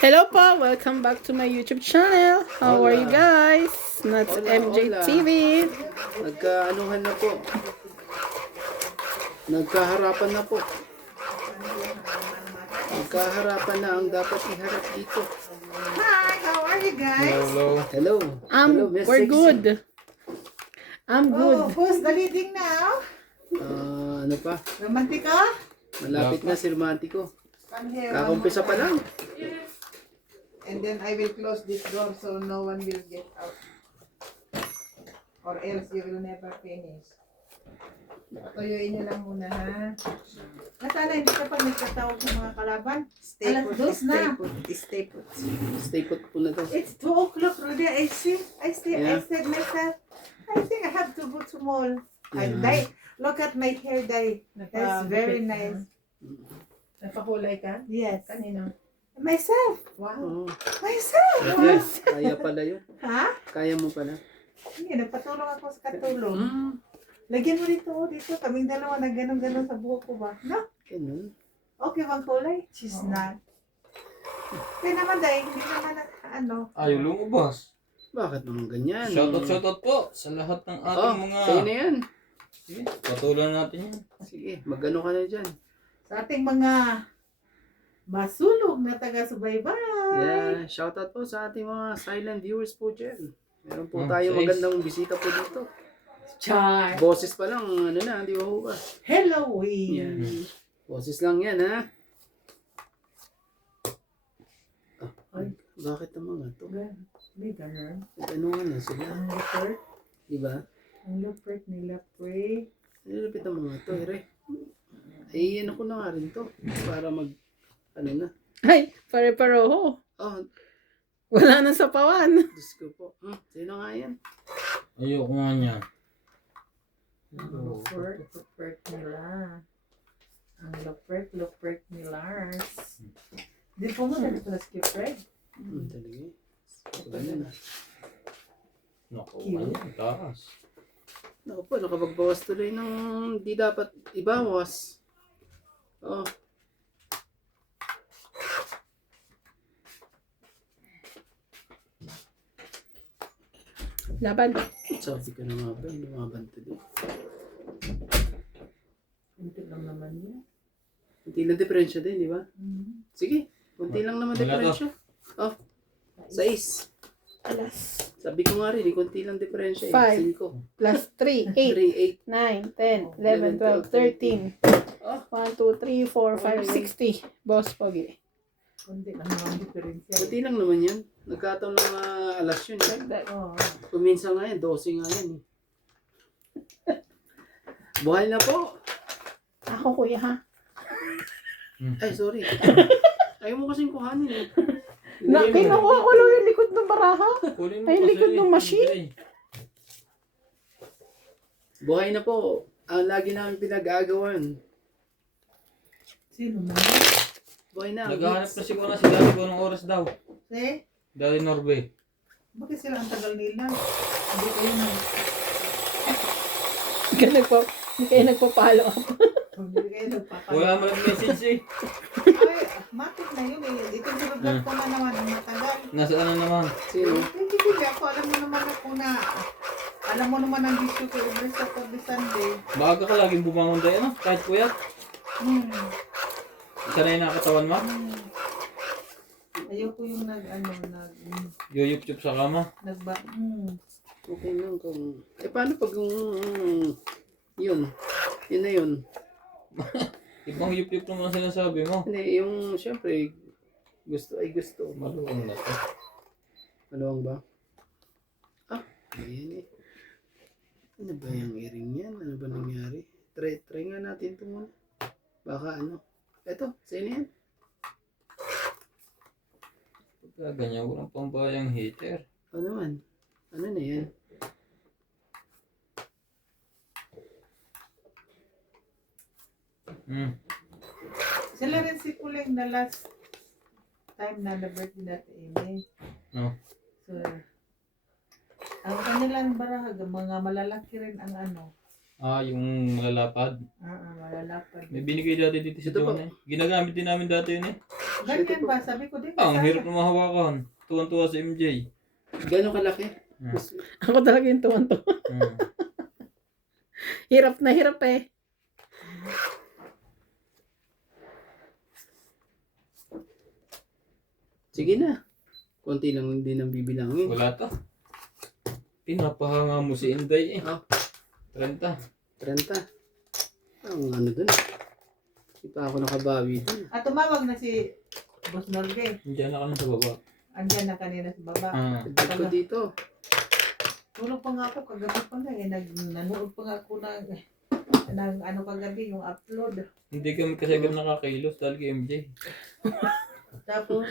Hello po! Welcome back to my YouTube channel. How are you guys? That's Hola, MJ hola. TV. Nagkaanuhan na po. Nagkaharapan na po. Nagkaharapan na ang dapat iharap dito. Hi, how are you guys? Hello. Hello, Miss We're Sexy. good. I'm good. Oh, who's the leading now? Ano pa? Romantica? Malapit na si Romantico. Come here. Kakumpisa pa lang. And then I will close this door so no one will get out. Or else you will never finish. Tuyuin nyo lang muna, ha? Natala, hindi ka pa nagkatawag ng mga kalaban? Stay Alas put, dos na. stay put, stay put. Stay put po na to. It's 2 o'clock already. I Yeah. said myself, I think I have to go to mall. I Yeah. dye. Look at my hair dye. That's very nice. Nagpakulay ka? Yes. Kanino? Myself. Oh. Wow. Myself. Yes. Kaya pala yun. Ha? Kaya mo pala. Hindi, nagpatulong ako sa katulong. Hmm. Lagyan mo dito, dito. Kaming dalawa na gano'n-gano'n sa buhok ko ba? No? Ganun. Okay bang kulay? She's Oo. not. Kaya naman dahil, hindi naman ano. Ayaw lumabas. Bakit naman ganyan? Shoutout po sa lahat ng ating mga... Sa'yo na yan. Sige, patulan natin yan. Sige, magano ka na dyan. Sa ating mga masulog na taga-subaybay. Yeah, shoutout po sa ating mga silent viewers po dyan. Meron po Oh, tayo nice. magandang bisita po dito. Char. Boses pa lang, ano na, di ba ho ba? Halloween. Yan. Boses lang yan, ha? Ay, bakit naman nga to? May ganun. Ano nga na sila? Ang lupert. Di ba? Ang lupert nila, pre. Nilapit ang mga to, ere. Ay, ano ko na nga rin to. Para mag, ano na. Ay, pare-pareho. Oh, Wala na sa pawan. Diyos ko po. Sino nga yan? Ayoko nga niya. Ang lupert nila. Ang lupert nila. Di po mo na pala skip, right? Talaga eh. Ano na. Naku, ano, taas. Naku po, nakapagbawas tuloy ng di dapat ibawas. Oh. Laban. Sabi ko na nga ba, lumaban tuloy. Hindi lang naman yun. Kunti lang diferensya din, di ba? Sige, kunti lang naman Wala to. diferensya. Oh, 6. Alas. Sabi ko nga rin, kunti lang diferensya eh. 5. 5. Plus 3, 8, 3, 9, 10, 11, 12, 13. 8. Oh, 1, 2, 3, 4, 5, 60. Boss Pogi. Kundi lang naman diferensya. kunti lang naman yan. Nagkataon ng alas yun. Eh. Like that. Oo. Kuminsan nga yan, 12 nga yan eh. Buhay na po. Ako kuya ha. Ay, sorry. Ayaw mo kasing kuhanin eh. Kinuha ko lang yung likod ng baraha. Kulin mo Ay, kasi, likod ng machine. Jay. Buhay na po. Ang lagi namin pinag-aagawan. Sino mo? Buhay na. Naghahanap na siguro na si Daddy ko ng oras daw. Eh? Daddy Norbe. Bakit sila ang tagal nila? Hindi kayo nang... Hindi kayo nagpa-follow up. Hindi kayo nagpapalala. Wala mo lang message eh. Ay, matik na yun eh. Ito vlog ko na naman ang matagal. Nasa ano naman. Sino? Hindi ako. Alam mo naman ako na... Alam mo naman ang issue ko every Saturday, Sunday. Baga ka laging bumangon tayo, ano? Kahit puyat. Isa na yung nakatawan mo. Ayoko yung Yuyup-yup sa kama. nagba... Okay lang kung... Eh, paano pag yung... yun. Yun na yun. Ibang yup-yup naman ang sinasabi mo. Hindi, yung... Siyempre, gusto ay gusto. Maluwang na to. Maluwang ba? Ah, ayan eh. Ano ba yung earring yan? Ano ba nangyari? Try nga natin ito muna. Baka ano. Eto, sa'yo na yan. Pagka ganyan, walang pambayang heater. Ano naman? Ano na yan? Sila rin si Kuling na last time na the birthday natin Amy. No. So, ang kanilang barahag, mga malalaki rin ang ano. Yung malalapad. Malalapad. May binigay dati dito sa Ito pa. John eh. Ginagamit din namin dati yun eh. Ganyan ba? Sabi ko din. Ang hirap na mahawakan. Tuwan-tuwa si MJ. Gano'ng kalaki? Hmm. Ako talaga yung tuwan to. Hmm. Hirap na hirap eh. Sige na. Konti lang din ang bibilangin. Wala to. Pinapahanga mo si Inday eh. Ah. 30. 30. Ang ano dun. Hindi pa ako nakabawi dun. At tumawag na si Boss Norge. Nandiyan na kami sa baba. Andyan na kanina sa baba. Dito ko dito. Tulog pa nga ako kagabi pa nga. Nanood pa nga ako ng ano kagabi, yung upload. Hindi kami kasi agad nakakailos dahil kay MJ. Tapos,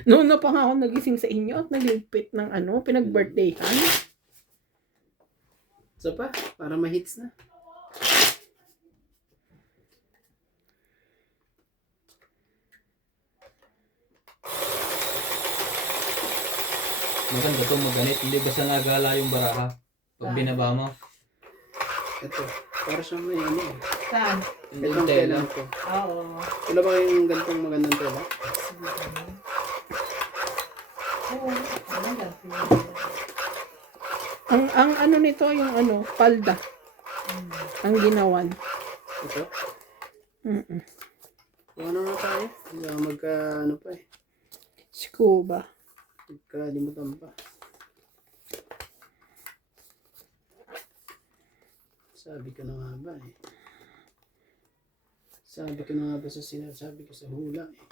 Noon na pa nga ako nagising sa inyo at nagligpit ng ano, pinag-birthdayhan. Isa pa, para ma-hits na. Maganda to maganit. Hindi basta nagala yung baraha. Pag binaba mo. Ito, para siyang may ano. saan? Hindi Itong tela. tela ko. Oo. Wala ba kayong ganitong magandang tela? Oo. Ano lang? Ang ano nito, yung ano, palda. Ang ginawan. Ito? Mm-mm. Kung ano na tayo? Magka ano pa eh. Scuba. Magkalimutan pa. Sabi ko na nga ba eh. Sabi ko na nga ba sa sinasabi ko sa hula eh.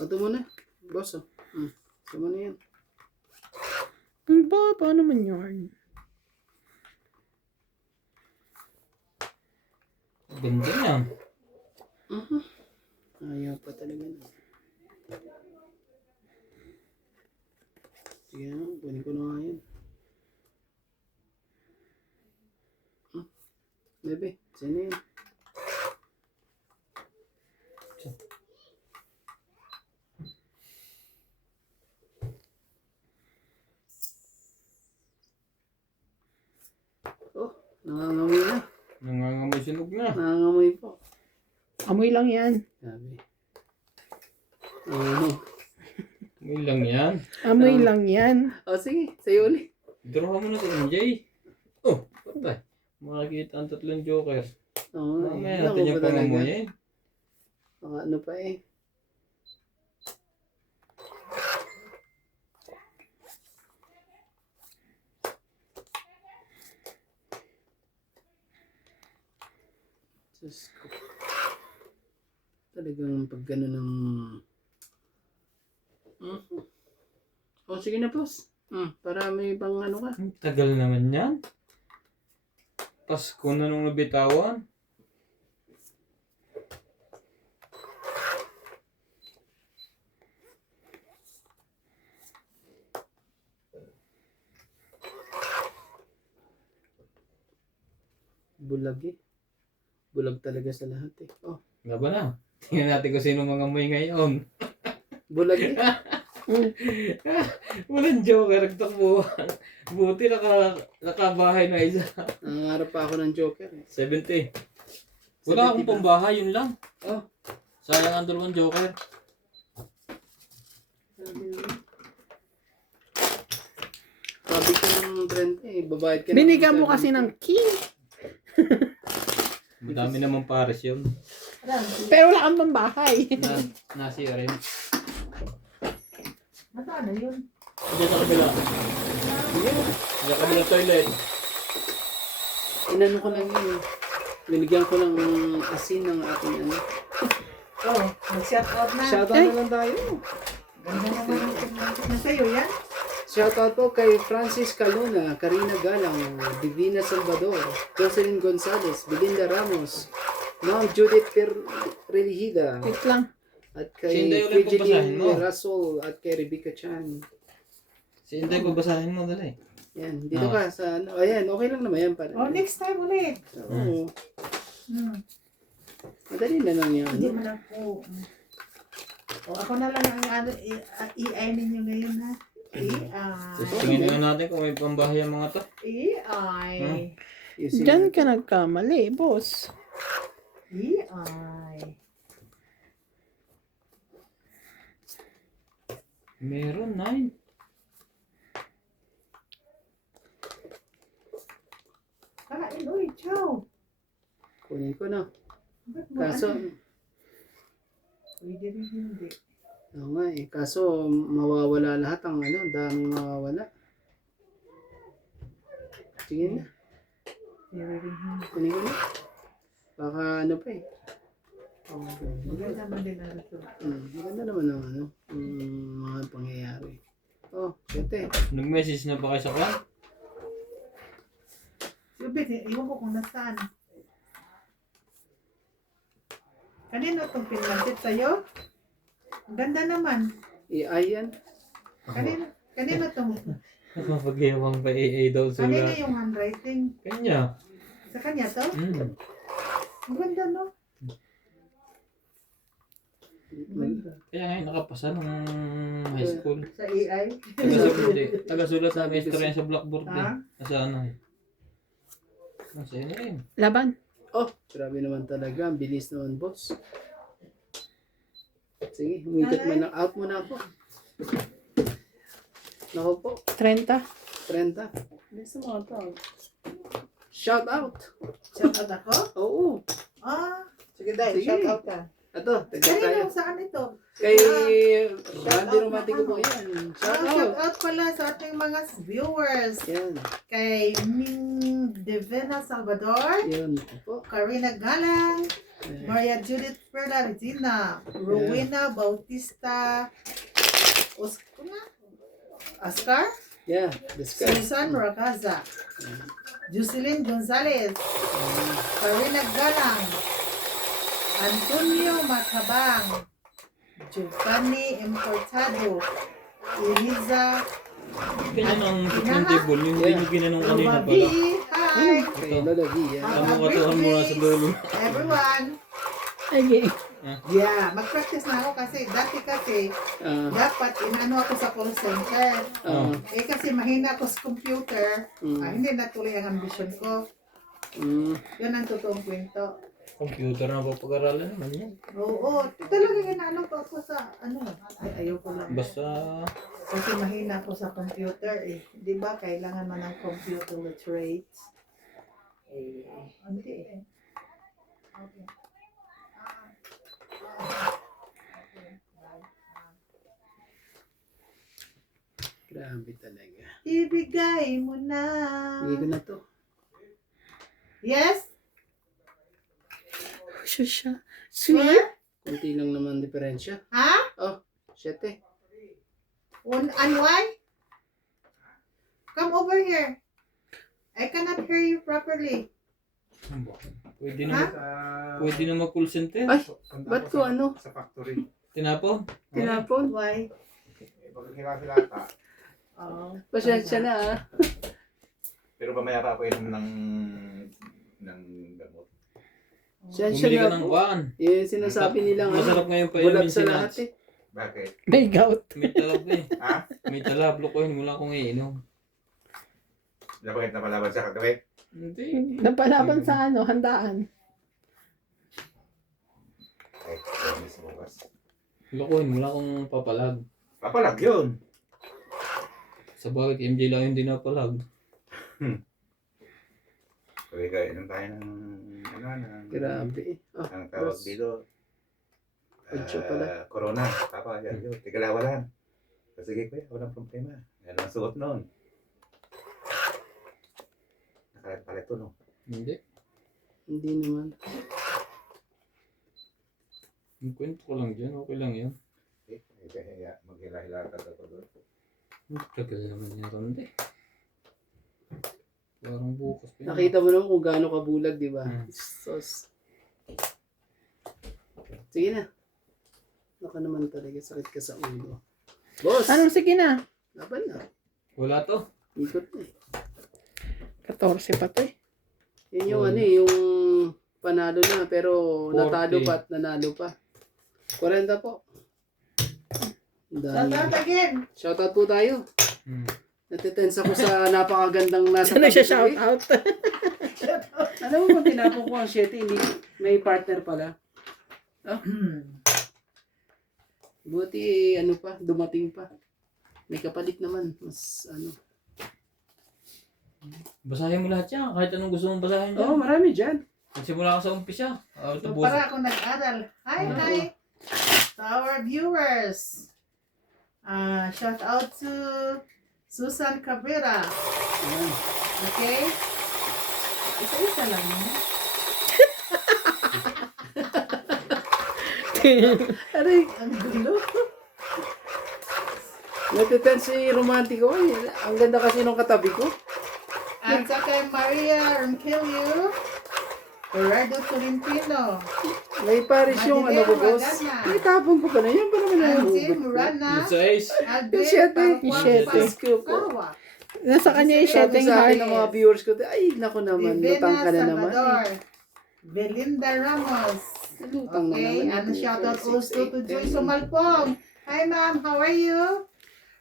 Ito muna. Boss oh. Ito muna yan. Ang baba naman yun. Ganda niya. Ayaw pa talaga na. Sige na, kunin ko na nga yan. Bebe, sino yan? Oh, nangangamoy na. Nangangamoy sinog na. Nangangamoy po. Amoy lang yan. Sabi. May lang yan. Amoy lang yan. Oh, sige, sa'yo ulit. Draw mo na si MJ. Oh, patay. Makikita ang tatlong joker. Oo, Mamaya natin yung pangamoyin. Mga ano pa eh. Diyos ko. Talagang pag gano'n ng... Oh, sige na, boss. Para may pang ano ka. Ang tagal naman yan. Pasko na nung nabitawan. Bulag eh. Bulag talaga sa lahat eh. Oh, Laban na. Tingnan natin kung sino mga amoy ngayon. bulag eh. Walang joker. Takbuhan. Buti nakabahay na isa. Nangangarap pa ako ng Joker eh. 70. Wala akong pambahay. Yun lang. Oh, Sayang ang dalawang joker. sabi ko ng 30 eh. Babayad ka na Binigyan mo 70. kasi ng key. Madami naman pares yun. Pero wala kang pambahay. Nasi rin. Ano yun? Diyan sa kabila. Diyan sa kabila toilet. Inano ko lang yun eh. Binigyan ko ng asin ng aking ano. Oh, mag-shout out na. Shoutout na lang tayo. Ganda naman ang tignan na sa'yo yan. Shoutout po kay Francis Caluna, Karina Galang, Divina Salvador, Jocelyn Gonzalez, Belinda Ramos, Ma'am Judith Relihida, Wait lang. at Si kay Inday ulit Virginie babasahin mo. Russell, at kay Rebecca Chan. Si Inday, babasahin mo dali. Yan, dito ka sa ano. Ayan, okay lang naman yan. Para, Oh, next time ulit. Oo. Madali na lang yan. Hindi Ano? mo na po. O, ako na lang ang ano, i-ai ninyo ngayon ha. Tingnan na natin kung may pambahay ang mga to. I-ai. Using- Diyan ka nagkamali, boss. I-ai. Meron, 9. Kain, uy, chow. Kunin ko na. Ba't mo Kaso, ano? Pwede rin hindi. oo nga eh. Kaso, mawawala lahat ang ano. Ang daming mawawala. Sige na. Pwede rin hindi. Kunin ko na. Baka ano pa eh. Maganda naman din ang ito. Maganda naman ang ano. Mga pangyayari. Oh, siyete. Nag-message na ba kayo sa kwan? Subit, iwan ko kung nasaan. Kanino itong pinlansit sa'yo? Ang ganda naman. AI yan. Kanino itong, Mapagyawang pa AA daw kanino sila. yung handwriting? Kanya. Sa kanya to? Ang ganda, no? Ang ganda. Kaya ngayon nakapasa ng high school. Sa AI? Tagasulat ng istorya sa blackboard eh. Ha? Nasa ano eh. Nasa yun rin. Laban. Oh, grabe naman talaga. Ang bilis naman, boss. Sige, umikot mo na. Out muna ako. Nako po, 30. 30. Bilis na mga tao. Shout out! Shout out ako? Oo. Ah, sige dahil, Sige. shout out ka. Ito, tagda tayo. Kanino, saan ito? Kay Randy out Romantico na po ano? yan. Shout Shout out! out pala sa ating mga viewers. Yan. Kay Ming Devena Salvador, Yan po. Karina Galang, Ayan. Maria Judith Perla Regina, Rowena Bautista, Oscar, Yeah, discuss. Susan Ragaza, Jocelyn Gonzalez, Karina Galang, Antonio Matabang, Giovanni Importado, Eliza Ganyan ang kitchen table. Yung hindi nyo ginanong kanina pala. Romavi. Hi! Kay Lola V. Yan. Ang mga katuhan mo na sa dulo. Everyone! Okay. Yeah, mag-practice na ako kasi dati kasi Ah, dapat inano ako sa call center. ah, Eh kasi mahina ako sa computer, Mm. hindi natuloy ang ambisyon ko. Yun ang totoong kwento. Computer na pag-aralan naman yan. Oo, talaga ginano ko ako sa ano, ay ayoko lang. Basta Kasi mahina ako sa computer eh. Di ba kailangan man ng computer literate? Eh, hindi eh. Okay. grabe talaga. Ibigay mo na. Hindi ko na to. Yes? Shusha. Sweet? Sweet. Kunti lang naman diferensya. Ha? Oh, 7. And why? Come over here. I cannot hear you properly. pwede na, pwede na mag-call center. Ay, ba't ko ano? Sa factory. Tinapon. Tinapon? Why? Pagkakilala ata. Oh. Pasensya na ah. Pero mamaya pa ako inom ng gamot. Pasensya Bumili ka na ng po. kwan. Yung sinasabi nilang Masarap ngayon pa bulag yun sa si lahat Nats. eh. Bakit? May gout. May talab eh. Ha? May talab. Lukuhin mo lang kung iinom. Labangit na palaban sa kagabi? Hindi. Napalaban sa ano, handaan. Ay, promise bukas. Lukuhin mo lang kung papalag. Papalag yun. Sa bagay, MJ lang yung dinapalag. Sabi ka, inom tayo ng Grabe eh. Ah, ang tawag boss. dito. Ocho pala. Corona. Papa, yan yun. Tigalawalan. Sige kuya, walang problema. Yan ang suot noon. Nakalit to, no? Hindi. Hindi naman. Yung kwento ko lang dyan. Okay lang yan. Kaya maghila-hila ka sa doon. Tagal naman yung ronde. Parang bukas pa yun. Nakita mo naman kung gaano kabulag, di ba? Hmm. Sos. Sige na. Naka naman talaga, sakit ka sa ulo. Boss! Anong sige na? Laban na. Wala to. Ikot na eh. 14 pa to eh. Yan yung ano eh, yung panalo na pero 40. natalo pa at nanalo pa. 40 po. Ang Shout dami. out again. Shoutout po tayo. Hmm. Natitense ako sa napakagandang nasa Saan siya tabi ko shout eh. out? Alam mo kung tinapon ko ang 7, hindi may partner pala. Buti ano pa, dumating pa. May kapalit naman. Mas ano. Basahin mo lahat yan. Kahit anong gusto mong basahin Oo, dyan. marami dyan. Magsimula ka sa umpisa. So, para ako nag-aral. Hi to our viewers. Shout out to Susan Cabrera. Ayan. Okay? Isa-isa lang yun. Aray, Ang gulo. natitense si romantiko. Ang ganda kasi nung katabi ko. At sa kay Maria Ronquillo, Gerardo Tolentino, May Paris yung ano ko, boss. Magana. May tapong ko pa na yan. Para man Angie Murana, Size. Albert Yung Paruquas, ko po. Kawa, Nasa kanya yung Sabi shedding sa akin heart. ng mga viewers ko, ay, naku naman, lutang Divina ka na naman. Salvador, Belinda Ramos. Lutang na Okay, naman. and shout out also to Joy Sumalpong. Hi ma'am, how are you?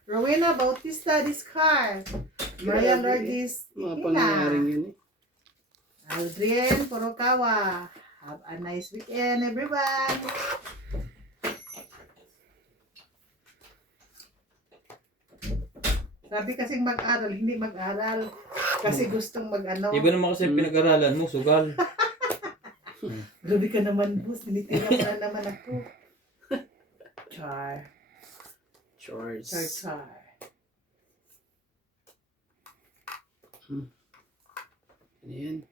Rowena Bautista Discar. Maria Lourdes Mga Ipina. pangyayaring yun eh. Aldrin Furukawa. Have a nice weekend, everyone. Sabi kasing mag-aral, hindi mag-aral. Kasi gustong mag-ano. Iba naman kasi pinag-aralan mo, sugal. Grabe ka naman, boss. Nilitira mo na naman ako. Char. Chores. Char, char. Ano yan?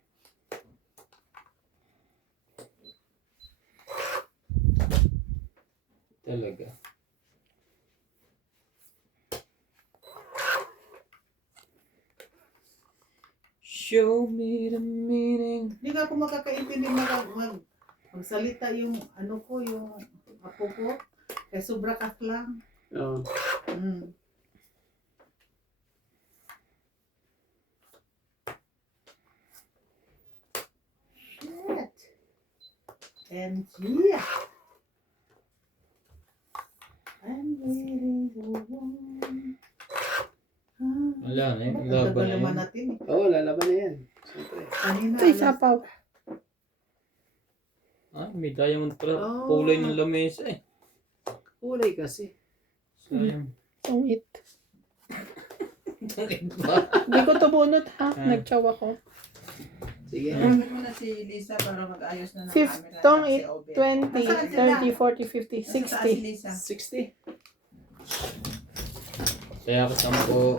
Talaga. Show me the meaning. Hindi nga ako makakaintindi magsalita yung ano ko, yung apo ko. Kaya sobra lang. Oo. Mm. Shit. And yeah. I'm waiting for one. Wala na yun. Ang Laban tagal na naman yun. natin eh. Oo, lalaban na yan. Siyempre. Kanina, Ito, sapaw. Ah, may diamond pa. Oh. Kulay ng lamesa eh. Kulay kasi. Sayang. Sungit. Tangin ba? Hindi ko to bunot ha. Nagtsaw ako. Sige. Gamit mo na si Lisa para mag-ayos na ng camera. 15, 20, 30, 40, 50, Si 60. Lisa. 60. Kaya ako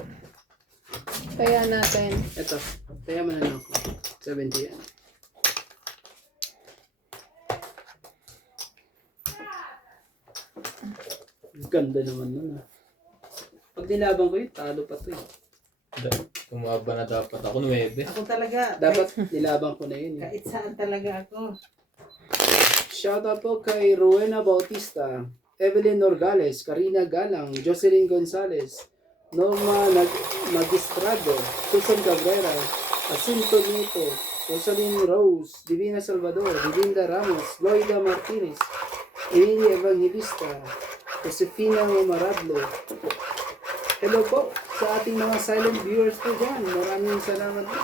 10. Kaya natin. Ito. Kaya mo na lang ako. 70 yan. Ganda naman nun ah. Pag nilaban ko yun, talo pa to eh. Tumaba na dapat ako 9. Ako talaga. Dapat nilaban ko na yun eh. Kahit saan talaga ako. Shoutout po kay Rowena Bautista, Evelyn Norgales, Karina Galang, Jocelyn Gonzalez, Norma Magistrado, Susan Cabrera, Jacinto Nieto, Rosalyn Rose, Divina Salvador, Divinda Ramos, Loida Martinez, Emilia Evangelista, Josefina Maradlo. Hello po sa ating mga silent viewers po dyan. Maraming salamat po.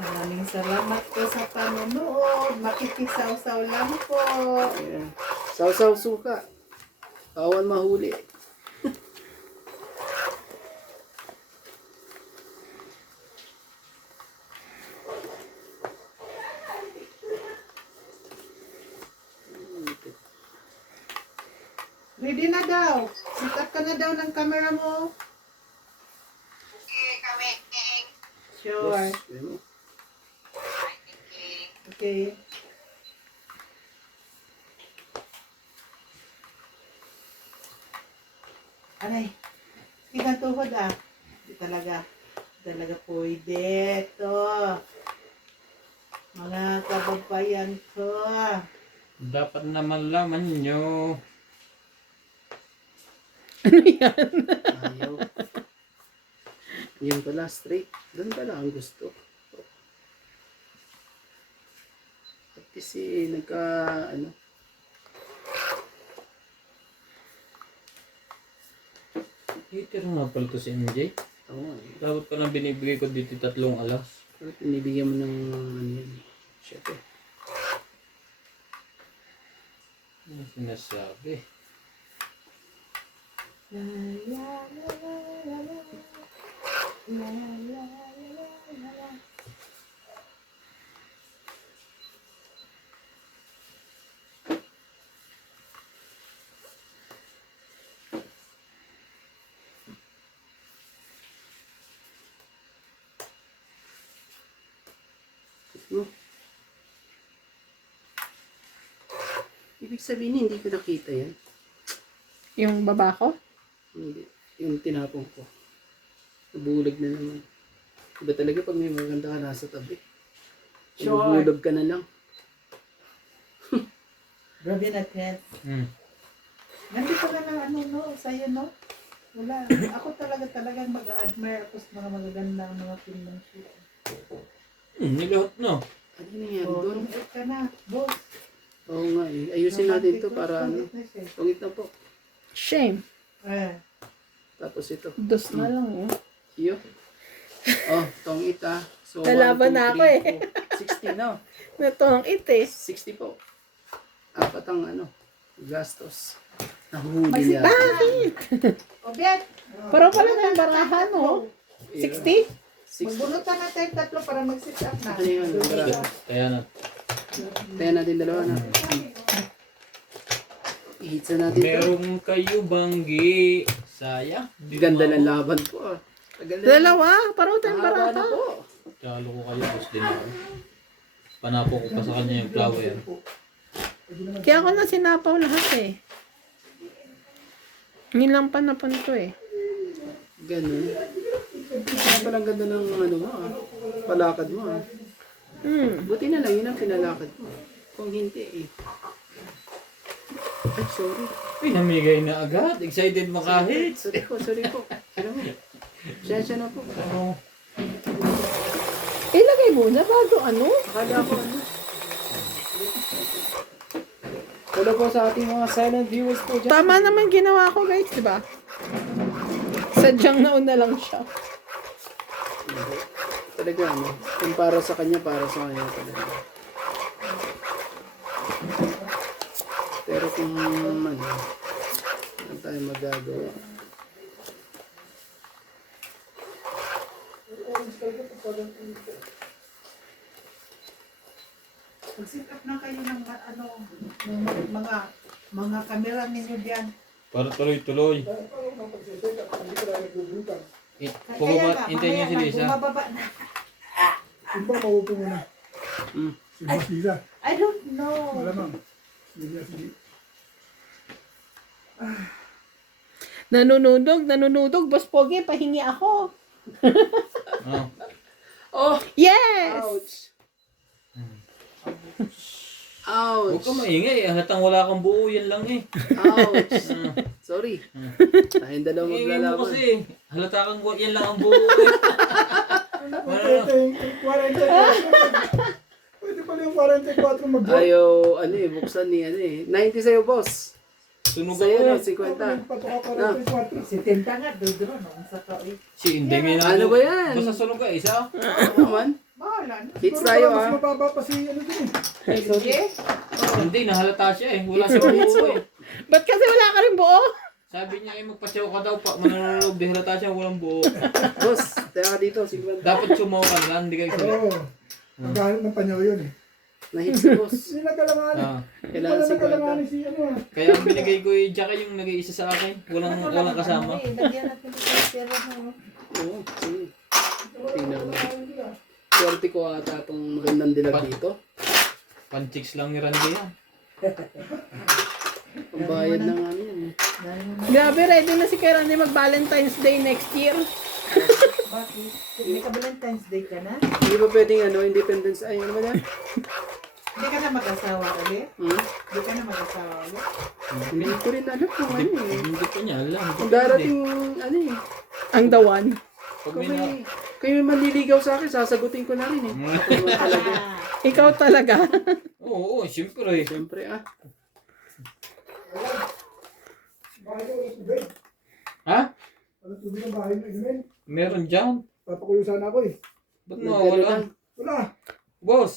Maraming salamat po sa panonood. Makikisaw-saw lang po. Ayan. Sausaw suka. Awan mahuli. Ready na daw. Sikat ka na daw ng camera mo. Sure. Boss, ayan mo. Okay. Aray. Tingnan tuhod ah. Hindi talaga. Talaga pwede. Ito. Mga kababayan ko. Dapat naman laman nyo. Ayaw. Yun pala, straight. Doon pala ang gusto. At kasi ano, Hater nga pala to si MJ. oo eh. Dapat pa lang binibigay ko dito 3 alas. Pero pinibigyan mo ng ano yan. Siyempre. Ano sinasabi? No? Ibig sabihin, hindi ko nakita yan. Yung baba ko? Hindi. Yung tinapong ko. Nabulag na naman. Iba talaga pag may maganda ka nasa tabi. Sure. Nabulag ka na lang. Grabe na, Ted. Nandito ka na ano, no? Sa'yo, no? Wala. Ako talagang mag-admire ako sa mga magagandang mga film ng shoot. Nilahat na. Ano nangyari Oh, doon? tungkol ka na, boss. Oo nga eh. Ayusin natin to para ano. Tungkol na siya. Pungit na po. Shame. Tapos ito. Dos na lang oh. Iyo. Oh, tongit ah. So, Nalaban 1, 2, na ako 3, 4. 60 no? Natong it eh. 60 po. Apat ang ano. Gastos. Nahuli May niya. Bakit? Obiet! Pero pala na yung barahan oh. 60? 60. Magbunutan na tayong tatlo para mag-sit up na. Ano yun? Kaya na. Tayo natin dalawa na. I-hits na natin to. Meron kayo banggi. Saya. Ganda ng laban ko ah. Tagal na. Dalawa? Parang tayong Mahaba na baraha. po. Kalo ko kayo. Tapos din ako. Panapo ko pa sa kanya yung flower. Kaya ako na sinapaw lahat eh. Ngayon lang pa napunto eh. Ganun. Kaya palang ganda ng ano mo ah. Palakad mo ah. Buti na lang yun ang pinalakad mo. Kung hindi eh. Ay, sorry. Uy, namigay na agad. Excited makahit. Sorry po. Ano mo? Sensya na po. Oo. Ilagay muna bago ano? Akala ko ano. Wala po sa ating mga silent viewers po dyan. Tama naman ginawa ko guys, di ba? Sadyang nauna lang siya. Talaga ano. Kung para sa kanya, para sa kanya talaga. Pero kung ano tayo magagawa. Mag-sit up na kayo ng ano, ng mga kamera ninyo diyan. Para tuloy-tuloy. Kaya Hintayin niyo si Lisa. bumababa na. Sino ba maupo muna? Si Boss Lisa. I don't know. Malamang. Sige, sige. Nanunudog. Boss Pogi, pahingi ako. Oh. Oh! Yes! Ouch! Huwag Ouch! ka maingay. Hatang wala kang buo, yan lang eh. Ouch! Sorry. Tayong dalawa Ingay mo maglalaban. kasi. Halata kang buo, yan lang ang buo eh. Pwede pala yung 44 mag-go. Ayaw, ano eh, buksan ni ano eh. 90 sa'yo, boss. Sunog Sa'yo ako. na, 50. Patuka 44. Si Tinta nga, dudro noon sa kaoy. Si Inday may na. Ano ba yan? Basta sunog ka, isa. Ano naman? Bahala na. Hits Pero tayo parang mas ah. mababa pa si ano din eh. Sige. Hindi, nahalata siya eh. Wala Hits sa oh, hits buo oh. eh. Ba't kasi wala ka rin buo? Sabi niya eh, magpatsaw ka daw pa. Manunulog, di halata siya, walang buo. Boss, tayo ka dito, 50. Dapat sumaw ka na lang, hindi ka isa. Oo. Maghanap ng panyaw yun eh. Na-hit si boss. Hindi nagkalanganin. Ah. Kailangan Hindi nagkalanganin 50. si ano ah. Kaya ang binigay ko yung Jackie yung nag-iisa sa akin. Walang kasama. Lagyan natin ng pera mo. Oo, sige. Tingnan mo. Swerte ko ata itong magandang dilag dito. Pan-chicks lang ni Randy yan. Ang bayad na nga yan. Grabe, ready na si Kay Randy mag-Valentine's Day next year. Bakit? May ka-Valentine's Day ka na? Hindi ba pwedeng ano, independence, ay ano ba yan? Hindi ka na mag-asawa ulit? Hmm? Hindi ka na mag-asawa ulit? Hindi ko rin alam kung ano eh. Hindi pa niya alam. Kung darating, ano eh. Ang dawan. Pag Kung may na... may, kayo may manliligaw sa akin, sasagutin ko na rin eh. Ako naman talaga. Ikaw talaga. Oo, siyempre. Siyempre ah. Bahay ko, tubig. Ha? Ano tubig ang bahay mo inumin? Meron dyan. Papakulo sana ako eh. Ba't Nagkano nawawala? lang. Wala. Boss!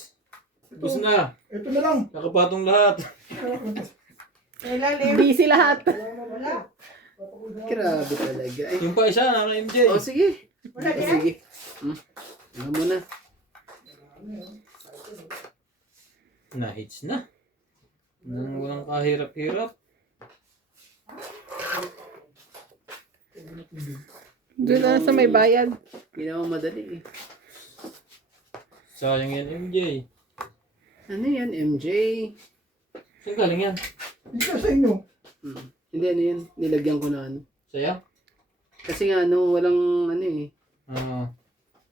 Gusto na. Ito na lang. Nakapatong lahat. Ilalim. Busy lahat. Wala. Grabe talaga eh. Yung pa isa, naka MJ. Oh, sige. Wala Oh, din? sige. Ano muna. Na-hits na. Nang walang kahirap-hirap. Doon na sa may bayad. Hindi naman madali eh. Sayang yan, MJ. Ano yan, MJ? Saan galing yan? Hindi ka sa inyo. Hindi, ano yan? Nilagyan ko na ano. Saya? Kasi nga ano, walang ano eh. Ah,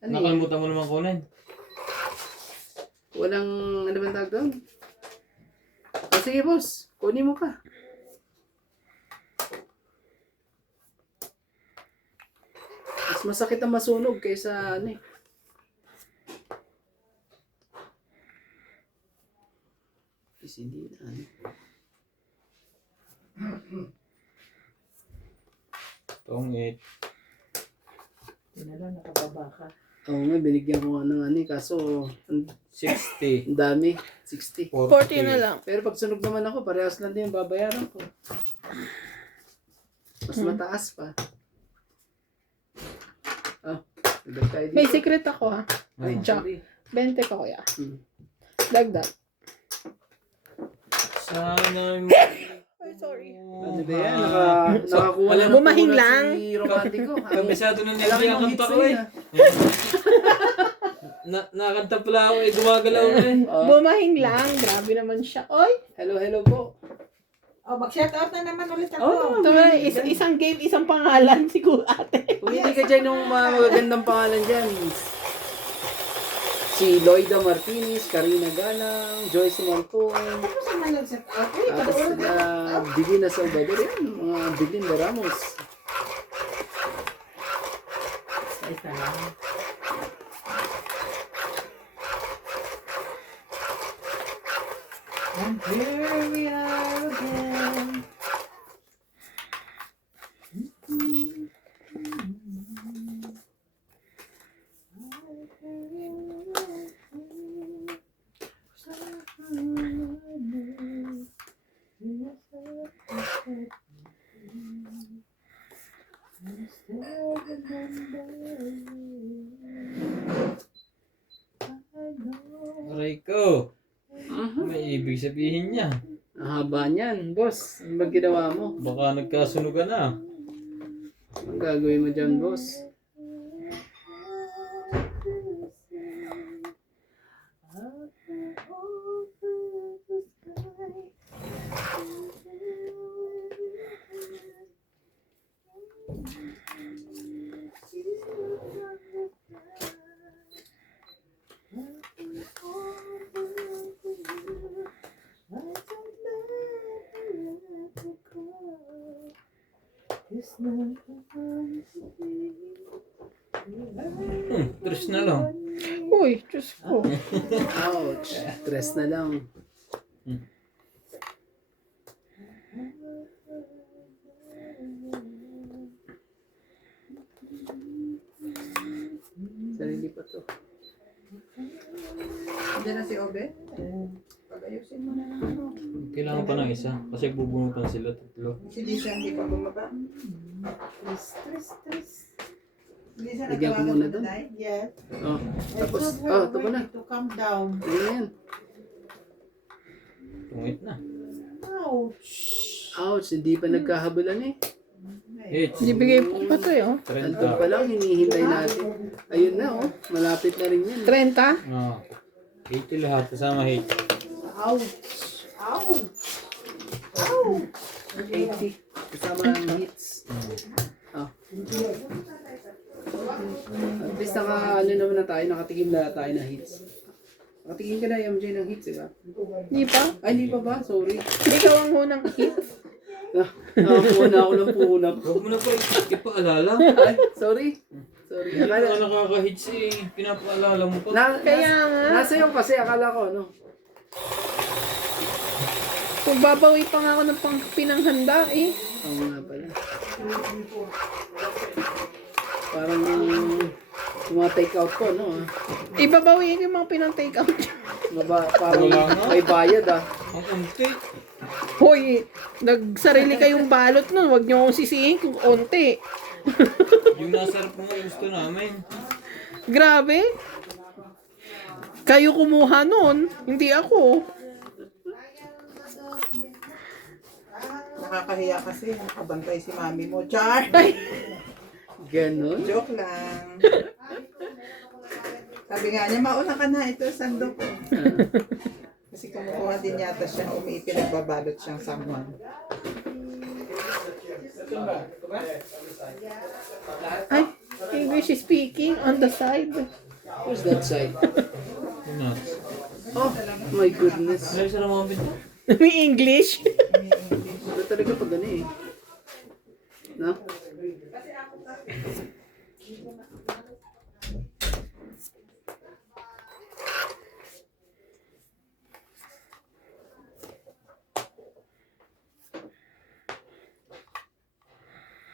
Ano yan? nakalimutan mo naman kunin. Walang, ano ba tawag doon? Oh, sige boss, kunin mo pa. Mas masakit ang masunog kaysa ano eh. Kasi hindi na ano. Tongit. Hindi na lang nakababa ka. Oo nga, binigyan ko nga ng ano eh, kaso ang 60. ang dami, 60. 40 na lang. Pero pag sunog naman ako, parehas lang din yung babayaran ko. Mas mataas pa. Ah, dagdag tayo dito. May secret ako ha. Ay, Jack. sorry. 20 ko kuya. Hmm. Dagdag. Sana Ay, sorry. Ano ba yan? Nakakuha alam na mo, bumahing puhunan lang. Si Romantico. kabisado ng Alam MJ mo ang ang kanta hits ko na eh. yun, ah. Nakanta pala ako eh, gumagalaw na eh. Oh, Bumahing lang. Grabe naman siya. Oy! hello, hello po. Oh, mag-shout out na naman ulit Oh, ako. Ito na, isang game, isang pangalan si ate. Kung hindi ka dyan ng mga magagandang pangalan dyan. Si Loida Martinez, Karina Galang, Joyce Montoy, Ano sa mga nag-shout out? Uy, tapos panoorin sila na. Divina Salvador, yan, mga Belinda Ramos. Isa lang. And here we are again. Aray ko. May ibig sabihin niya. Ang haba niyan, boss. Ano ba ginawa mo? Baka nagkasunugan na. Ang gagawin mo dyan, boss? Tres na lang. Uy, Diyos ko. Ouch. Stress na lang. Sarili pa to. Hindi na si Obe. Pag-ayusin mo na lang ano. Kailangan pa ng isa. Kasi bubunutan sila tatlo. Si Lisa hindi pa bumaba. Stress. Lisa, Lagyan ko natawagan muna mo dun. na tayo? Yes. Oh, tapos, I told her ito pa na. to calm down. Ayan. Tungit na. Ouch. Ouch, hindi pa nagkahabulan eh. Hits. Ibigay po pa to eh, oh. Andun pa lang, hinihintay natin. Ayun na oh, malapit na rin yan. 30. Oh. 80 lahat. Kasama hit. Ouch. Ouch. Ouch. 80. Kasama ang hits. Oh. At least ano naman na tayo, nakatikim na tayo na hits. Nakatingin ka na MJ ng hits, diba? Di pa? Ay, hindi pa ba? Sorry. Ikaw ang unang hit. Nakapunan ako ng puhunan. Huwag mo na pa ipaalala. Ay, sorry. Sorry. Hindi Akala, ka nakaka-hits eh. Pinapaalala mo pa. Kaya nga. nasa iyo kasi, akala ko, ano? Kung babawi pa nga ako ng pinanghanda eh. Oo nga pala. Parang yung mga take out ko, no? Ibabawiin ko yung mga pinang-take out. Parang Wala nga. may bayad, ah. Ang unti. Hoy, nagsarili kayong balot nun. Huwag niyo akong sisihin kung onti. Yung nasa harap mo yung gusto namin. Grabe. Kayo kumuha nun, hindi ako. Nakakahiya kasi nakabantay si mami mo. Char! Ganon. Joke lang. Sabi nga niya, mauna ka na, ito sandok ko. Kasi kumukuha din yata siya, pinagbabalot siyang someone. Ay, English is speaking on the side. Where's that side? Yung nuts. Oh, my goodness. Meron sa mga pinto? May English. Ano talaga pag ano eh. No?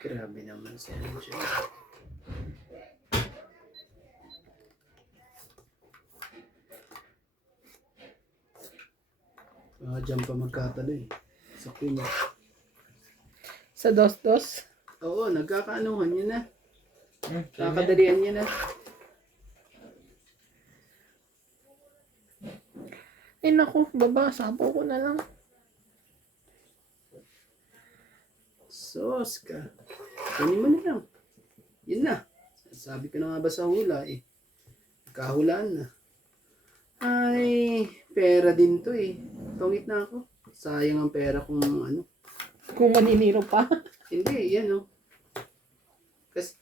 Grabe naman si Angel. Dyan pa magkatalo eh. Sakto niya. Sa dos-dos. Oo, nagkakaanuhan niya na. Hmm, Nakakadalian niya na. Eh naku, baba, sapo ko na lang. Sos ka. Kunin mo na lang. Yun na. Sabi ko na nga ba sa hula eh. Kahulaan na. Ay, pera din to eh. Tungit na ako. Sayang ang pera kung ano. Kung maniniro pa. Hindi, yan oh. Kasi,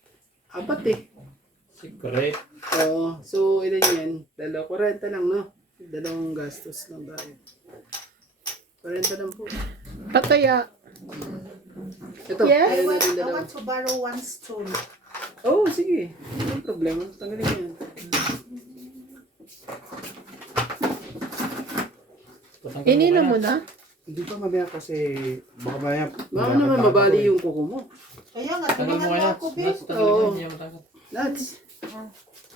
apat eh. Secret. Oo, so ilan yan? 40 lang no? Dalawang gastos lang tayo. 40 lang po. Pataya. Ito, Yeah. kaya natin I dalawa. want to borrow one stool. Oo, sige. Hindi problema. Tanggalin mo yan. Inina mo na. Hindi pa mamaya kasi baka mamaya. Baka naman mabali yung kuko mo. Kaya nga, Tanggal mo tulungan mo kaya ako, nuts. babe. Nuts, tanggalin mo. Hindi yan matanggal. Nuts.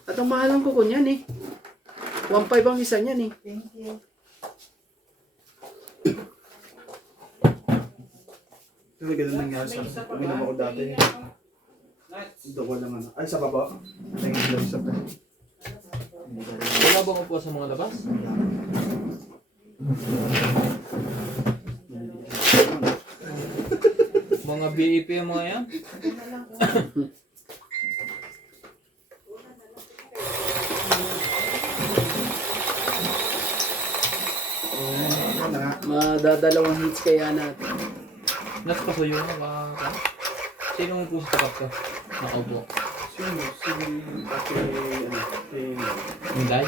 At ang mahal ng kuko niyan eh. 1.5 ang isa niyan eh. Thank you. Kasi ganun nangyari sa uminom ako dati. Double lang ano. Ay, sa baba. Tingin lang sa pen. Wala bang upo sa mga labas? Mga BEP yung mga yan? Madadalawang hits kaya natin. Nasa pasuyo na ba? Sino upo sa tapat ko? Nakaupo. Sino? Kasi ano? Hindi.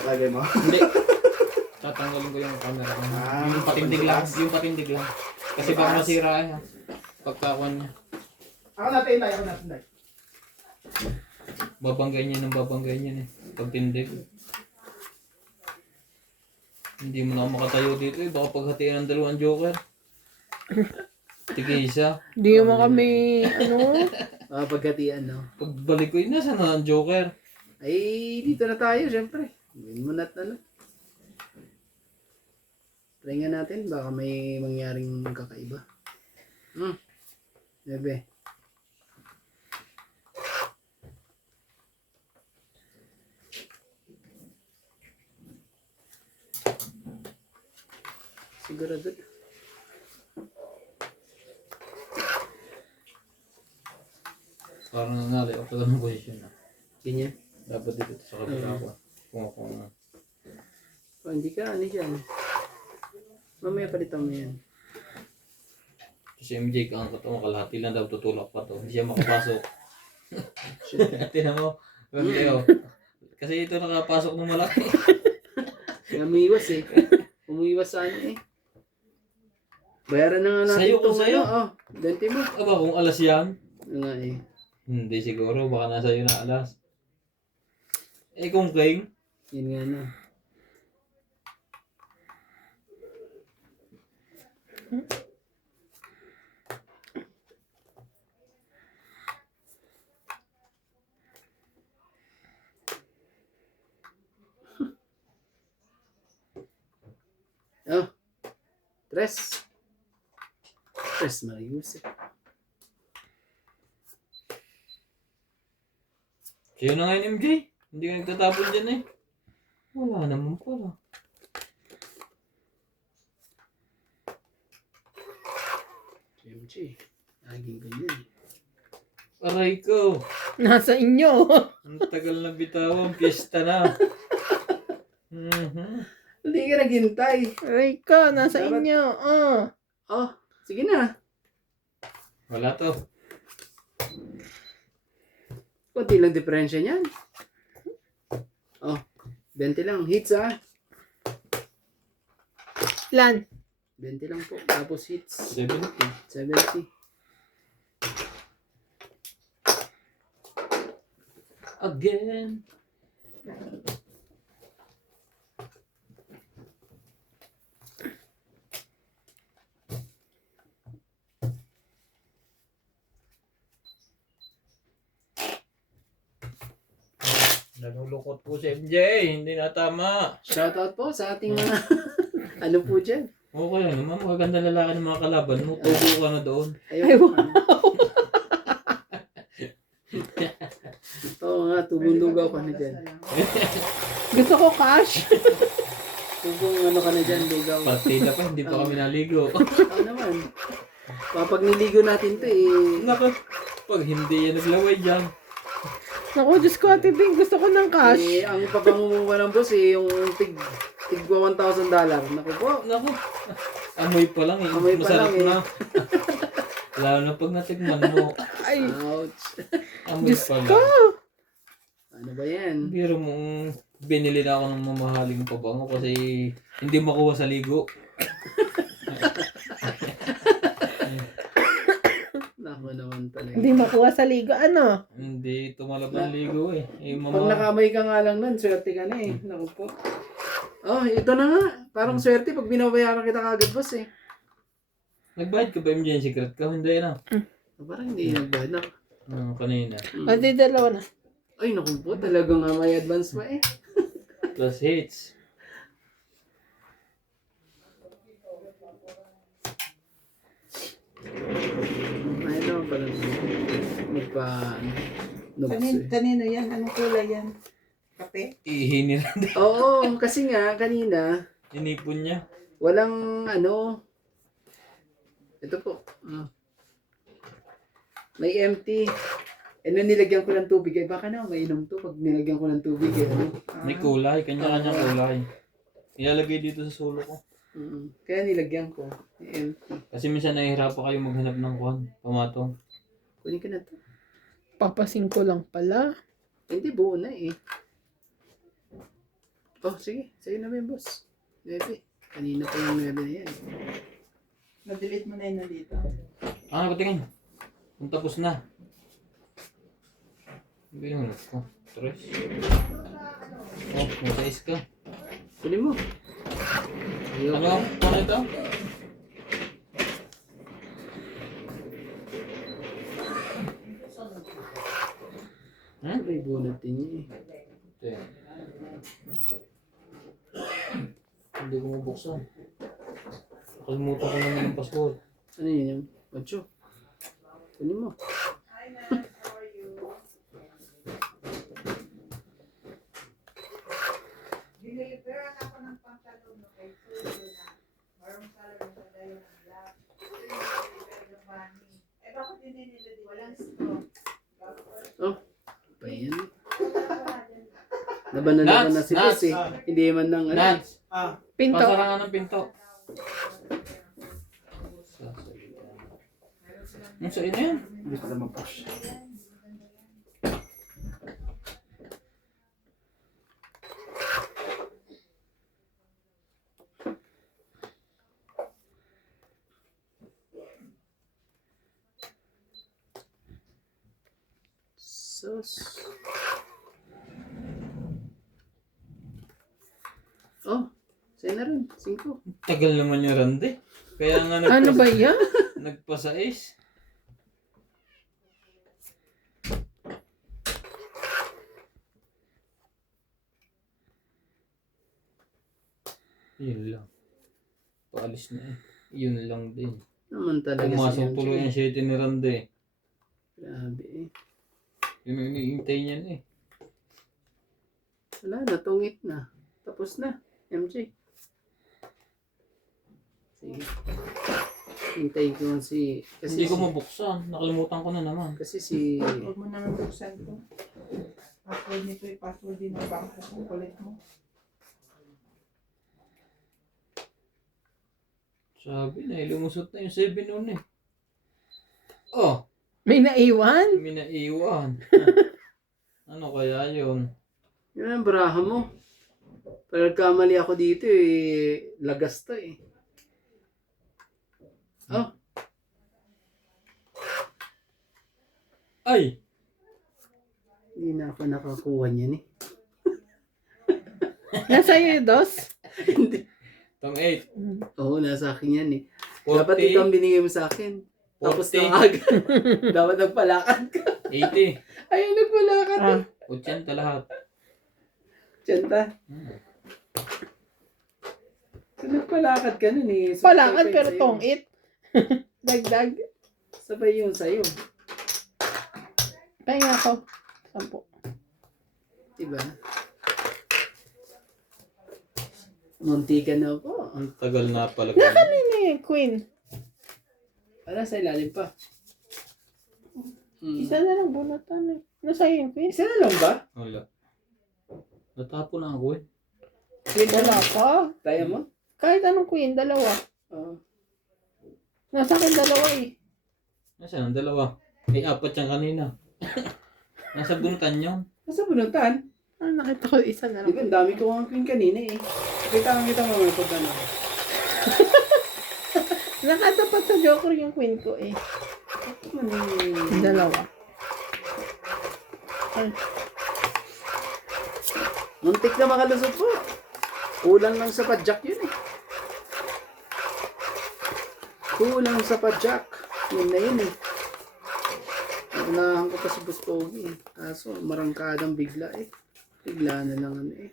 Lagay mo? Hindi. Tatanggalin ko yung camera ko. Yung patindig lang. Yung patindig lang. Kasi baka masira yan. Pagkakuan niya. Ako natin, Nay. Ako natin, Nay. Babanggay niya ng babanggay niya eh. Pagtindig. Hindi mo na ako makatayo dito eh. Baka paghatiin ng dalawang joker. Tigisa. Di mo kami, ano? Pagkatian no. Pagbalik ko yun, nasa na ang joker? Ay, dito na tayo syempre. Gawin mo na't ano. Try nga natin. Baka may mangyaring kakaiba. Bebe. Sigurado. Parang nangyari ako sa ng position na. Ganyan. Dapat dito sa kabila ko. Kung ako na. Oh, hindi ka, ano dyan. Mamaya palitan mo yan. Si MJ ang katong kalahati lang daw tutulak pa to. Hindi siya makapasok. Tinan mo. Leo. Kasi ito nakapasok ng malaki. Kaya umiwas eh. Umiwas sa ano eh. Bayaran na nga natin Sayo kung itong sayo. ano. Dente mo. Aba kung alas yan. Ano nga eh. Hindi siguro. Baka nasa iyo na alas. Eh kung king. Yun nga na. Oh. Tres. Tres Marius. Sa'yo na ngayon, MJ. Hindi ka nagtatapon dyan eh. Wala naman pala. MJ. Laging ganyan. Aray ko. Nasa inyo. Ang tagal na bitawan. Piyesta na. Mhm. Hindi ka naghintay. Aray ko, nasa Dapat- inyo. Oh. Oh, sige na. Wala to. Kunti lang diferensya niyan. Oh, 20 lang. Hits ah. Lan. 20 lang po. Tapos hits. 70. 70. Again. Nalulukot po si MJ. Hindi na tama. Shoutout po sa ating mga ano po dyan. Okay lang naman. Magaganda lalaki ng mga kalaban mo. Tubo ka na doon. Ay, Ayun. wow. Oo nga, tubong-lugaw ka na dyan. Gusto ko cash. Tubong ano ka na dyan, lugaw. Partida pa. Hindi pa kami naligo. Oo naman. Kapag niligo natin to eh. Naku. Pag hindi yan naglaway dyan. Naku, Diyos ko, Ate Bing, gusto ko ng cash. Eh, ang papangunguha ng boss eh, yung tigwa $1,000. Naku po. Naku. Amoy pa lang eh. Amoy pa Masarap lang eh. na. Lalo na pag natikman mo. Ay, Ouch. Amoy Diyos pa ko. lang. Ano ba yan? Biro mong binili na ako ng mamahaling pabango kasi hindi makuha sa ligo. Naku naman talaga. Hindi makuha sa ligo. Ano? Hindi tumalab ang ligo eh. Eh Pag mama, nakamay ka nga lang nun, swerte ka na eh. Naku po. Oh, ito na nga. Parang swerte pag binabayaran kita kagad boss eh. nagbayad ka ba MJ yung secret ka? Hindi na. Parang hindi nagbayad na. Kanina. O, di dalawa na. Ay, naku po. Talagang may advance pa eh. Plus hits. Ay, naman pala. Magpa... Nobs eh. Kanino yan? Anong kulay yan? Kape? Ihini lang. Oo, kasi nga, kanina, Inipon niya. walang ano... Ito po. May empty. Eh, nung nilagyan ko ng tubig, eh, baka na mainom to pag nilagyan ko ng tubig. Eh, ano? May kulay. Kanya-kanya kulay. Ilalagay dito sa sulo ko. Kaya nilagyan ko. May empty. Kasi minsan nahihirapan kayo maghanap ng kwan. Pamatong. Kunin ko na to. Papasin ko lang pala. Hindi, buo na eh. Oh, sige. Sa'yo na ba yung boss? 9. Kanina pa yung 9 na yan. Na-delete mo na yun nandito. Patingin. Kung tapos na. Hindi yung hanap ko. 3. Oh, may size ka. Kunin mo. Ayoko. Ano? Ano ito? Ito ba yung bunot din niya eh? Ito yan. Hindi ko mabuksan. Nakalimutan ko naman ng password. Ano yun yung? Macho. Kunin mo. Deliveran ako ng pantalon no kay Sudo na. Marong salary sa dayo ng black. Eh bakit hindi nila di walang straw? Oh. Pa yan. Laban na si boss eh. Hindi man nang ano. Nats! Pinto. Pasara nga ng pinto. Ang sa inyo yan? Hindi pa naman push. Sus. Oh. Sa'yo na rin. 5. Tagal naman yung rande. Kaya nga Ano ba yan? nagpasais. Yun lang. Paalis na eh. Yun lang din. Naman talaga Pumasok MJ. tuloy ang 7 ni Rande. Grabe eh. Yun ang iniintay niya eh. Wala na, tungit na. Tapos na, MJ. Sige. Hintayin ko lang si... Hindi ko mabuksan. Nakalimutan ko na naman. Kasi si... Huwag mo naman buksan to. Password nito yung password din ng bangko kung kulit mo. Sabi na, lumusot na yung 7 noon eh. Oh, May naiwan? may naiwan. Ano kaya yun? Yun ang baraha mo. Pagkamali ako dito eh, lagas to eh. Oh, Ay! hindi na ako nakakuha niyan eh. Nasa iyo yung dos? Hindi. Tong 8. Oo, nasa akin yan eh. 40. Dapat ito ang binigay mo sa akin. Tapos 40. na agad. Dapat nagpalakad ka. 80. Ayun, nagpalakad eh. 80 lahat. Tiyanta. So, nagpalakad ka nun eh. So, Palakad sabay pero sa'yo. tongit. Dagdag. Sabay yun sa'yo. Kaya nga ako. 10. Diba? Munti ka na ako. Ang tagal na pala. Ano yung queen? Wala, sa ilalim pa. Isa na lang bunutan eh. Nasa iyo yung queen? Isa na lang ba? Wala. Natapon na ako eh. Wala pa. Kaya mo? Kahit anong queen, dalawa. Oo. Nasa akin dalawa eh. Nasaan ang dalawa? Eh, 4 yan kanina. Nasa bunutan yun. Nasa bunutan? Ah, nakita ko isa na Di lang. ba, ang dami ko ang queen kanina eh. Kita mo mga pag ano. Nakatapat sa joker yung queen ko eh. Dalawa. Ay, Muntik na makalusot po. Kulang lang sa padjak yun eh. Kulang sa padjak. Yun na yun eh. Naunahan ko pa si Boss Pogi eh. Kaso marangkadang bigla eh. Bigla na lang ano eh.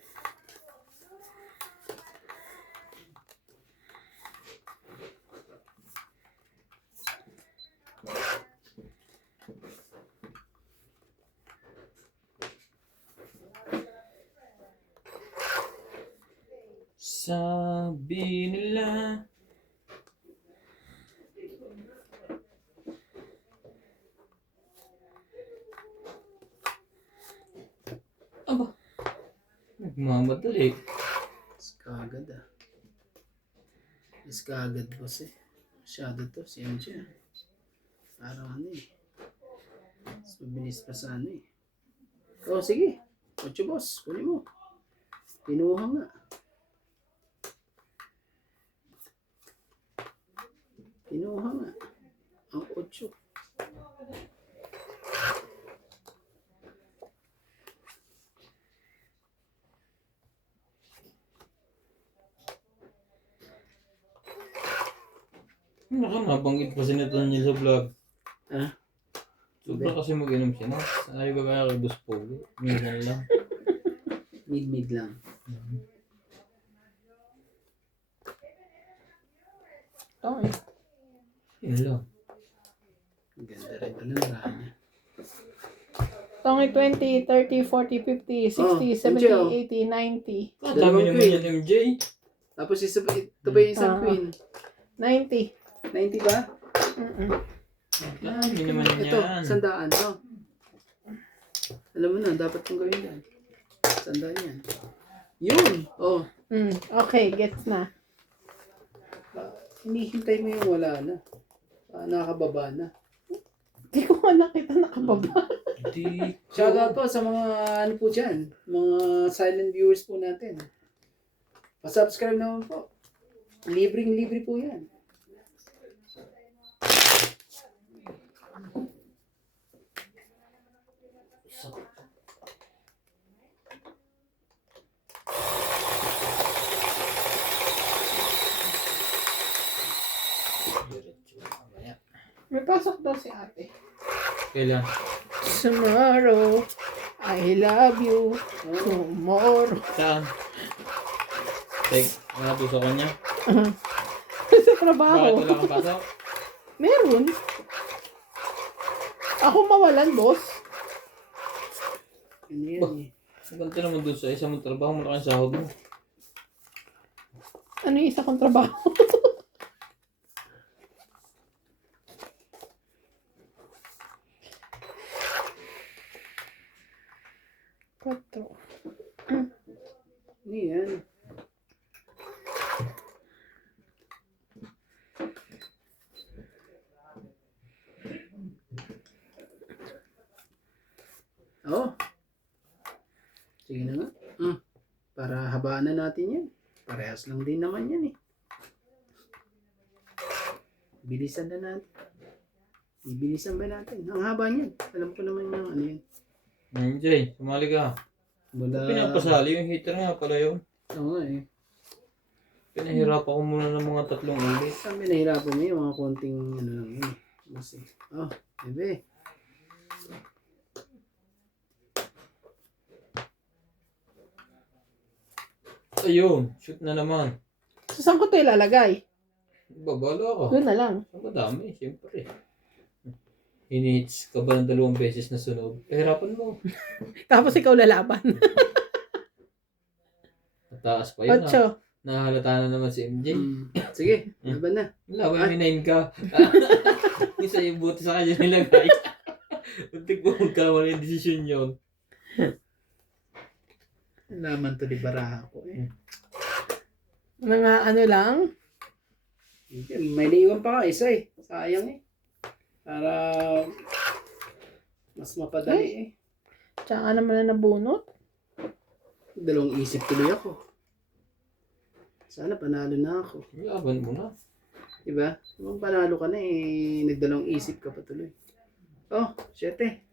Sabi nila. Aba. Nagmamadali. Mas kagad ah. Mas kagad boss eh. Masyado to si MJ ah. Parang ano eh. Mas mabilis pa sa ano eh. Oh sige. 8 boss. Kunin mo. Pinuha nga. Pinuha nga. Ang 8. Naka, nabanggit kasi nito niya sa vlog. Ah? Sobra kasi mag-inom siya. No? Ayaw ka kaya kay Boss Pogi. Minsan lang. Mid-mid lang. oh eh. Yun lang. Ang ganda rin. Ano na niya? Tongi 20, 30, 40, 50, 60, Oh, 70, medyo. 80, 90. Ang dami naman yan, MJ. Tapos ito ba yung isang Ah. queen? 90. 90 ba? Mm-mm. Ang dami naman Ito, yan. 100. Oh. Alam mo na, dapat kong gawin yan. 100 yan. Yun! Oh. Okay, gets na. Hinihintay mo yung wala na. Nakakababa na. Hindi ko nga nakita nakababa. Di. Shoutout po sa mga ano po dyan. Mga silent viewers po natin. Pa-subscribe naman po. Libreng-libre po yan. May pasok daw si ate. Kailan? Tomorrow, I love you. Tomorrow. Saan? Take, wala to sa kanya? sa Bakit trabaho. wala kang pasok? Meron. Ako mawalan, boss. Ano yan eh. Ang ganda naman doon sa isang mong trabaho, malaki ang sahod mo. Ano yung isa kong trabaho? Quatro. Ano yan? Oh. Sige na nga. Para habaan na natin yan. Parehas lang din naman yan eh. Bilisan na natin. Ibilisan ba natin? Ang haba niyan. Alam ko naman yung ano yan. Jay, sumali ka. Mula... Pinapasali yung heater nga pala yun. Oo nga eh. Pinahirapan ko muna ng mga 3 ulit. Sabi nahirapan mo yung mga konting ano lang yun. Kasi, bebe. Ayun, shoot na naman. So, saan ko ito ilalagay? Babala ka. Doon na lang. Ang madami, siyempre. Hinihits ka ba ng 2 beses na sunog? Pahirapan mo. Tapos ikaw lalaban. Mataas pa yun. Ocho. Nahalata na naman si MJ. Sige, laban na. Wala, may 9 ka. Isa yung buti sa kanya nilagay. Untik mo magkamali yung desisyon yun. Naman to di baraha ko eh. Mga ano lang. May naiwan pa ka isa eh. Sayang eh. Para mas mapadali eh. Tsaka naman na nabunot. Dalawang isip tuloy ako. Sana panalo na ako. Laban mo na. Diba? Kung panalo ka na eh, nagdalawang isip ka pa tuloy. Oh, 7.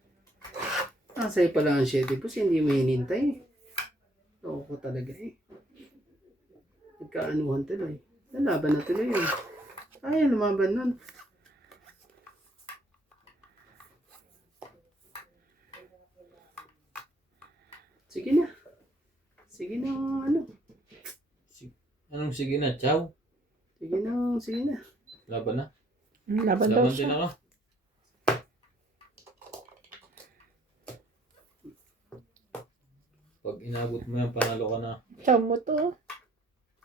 Sa'yo pala ang 7 po, hindi mo hinintay eh. Oo ko talaga eh. Nagkaanuhan tuloy. Nalaban na tuloy yun. Ay, lumaban nun. Sige na. Sige na, ano. Anong sige na? Ciao. Sige na, sige na. Laban na. Laban daw Laban din siya. ako. Pag inabot mo yan, panalo ka na. Siya mo to.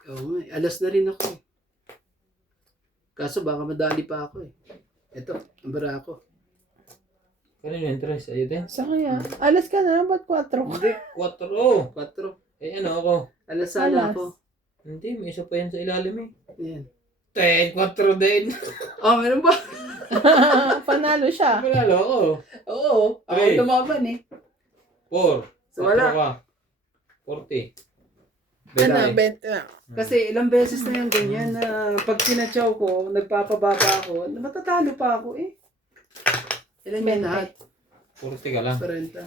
Oo nga, alas na rin ako eh. Kaso baka madali pa ako eh. Eto, nabara ako. Kanino yung tres? Ayun din. Sa kaya. Alas ka na. Ba't 4? Hindi, 4. 4. Eh ano ako? Alas sana Alas. ako. Hindi, may isa pa yan sa ilalim eh. Yan. 4 din. Oh, meron ba? Panalo siya. Panalo ako. Oo, ako Okay. lumaban eh. 4. So, wala. ka. 40. Ano, Betay. bet na. Kasi ilang beses na yung ganyan na pag tinatsaw ko, nagpapababa ako, matatalo pa ako eh. Ilan yan lahat? 40 ka lang. 40.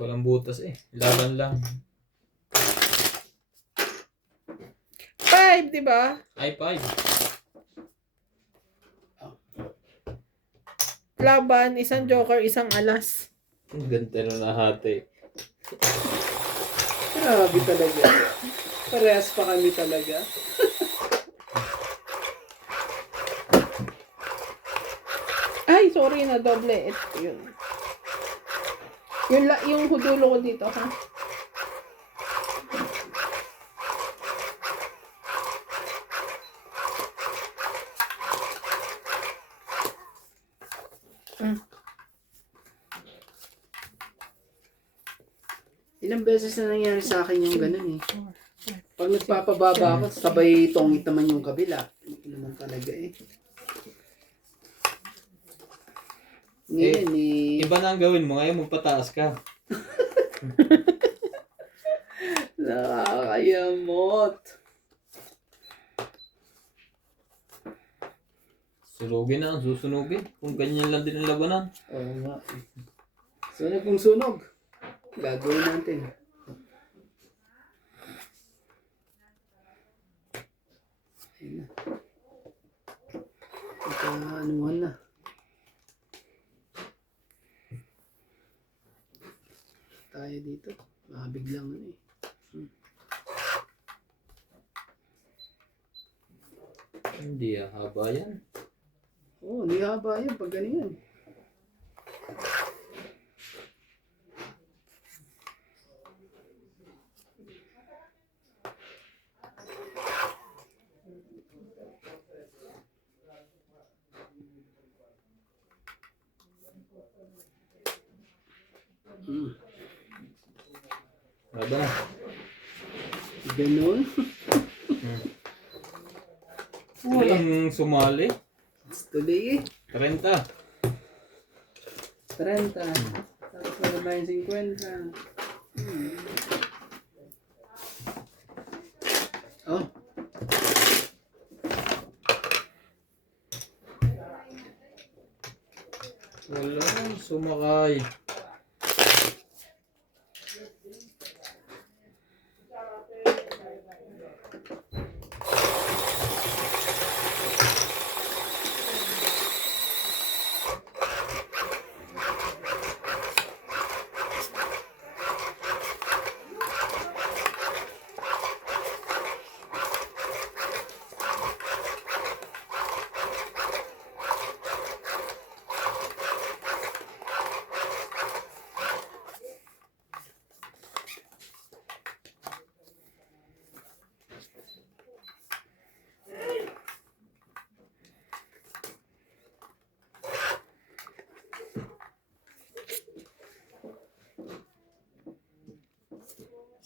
Walang butas eh. Laban lang. 5, di ba? Ay, 5. Laban, isang joker, isang alas. Ang ganda na nahati. Grabe talaga. Parehas pa kami talaga. Ay, sorry na doble. Ito yun. Yung hudulo ko dito, ha? Ilang beses na nangyari sa akin yung ganun eh. Pag nagpapababa ako, sabay tongit naman yung kabila. Ito naman talaga eh. Ngayon eh. Iba na ang gawin mo. Ngayon magpataas ka. Nakakayamot. Sunugin na ang susunugin. Kung ganyan lang din ang labanan. Oo nga eh. Sunog kung sunog. Gagawin natin. Ayun na. Anuhan na. Tayo dito. Biglang ano eh. Hindi haba yan. Oo, hindi haba yan pag ganyan. Haba. Ganun. Walang sumali. Tuloy eh. 30. 30. Tapos wala ba yung 50? Oh. Walang sumakay.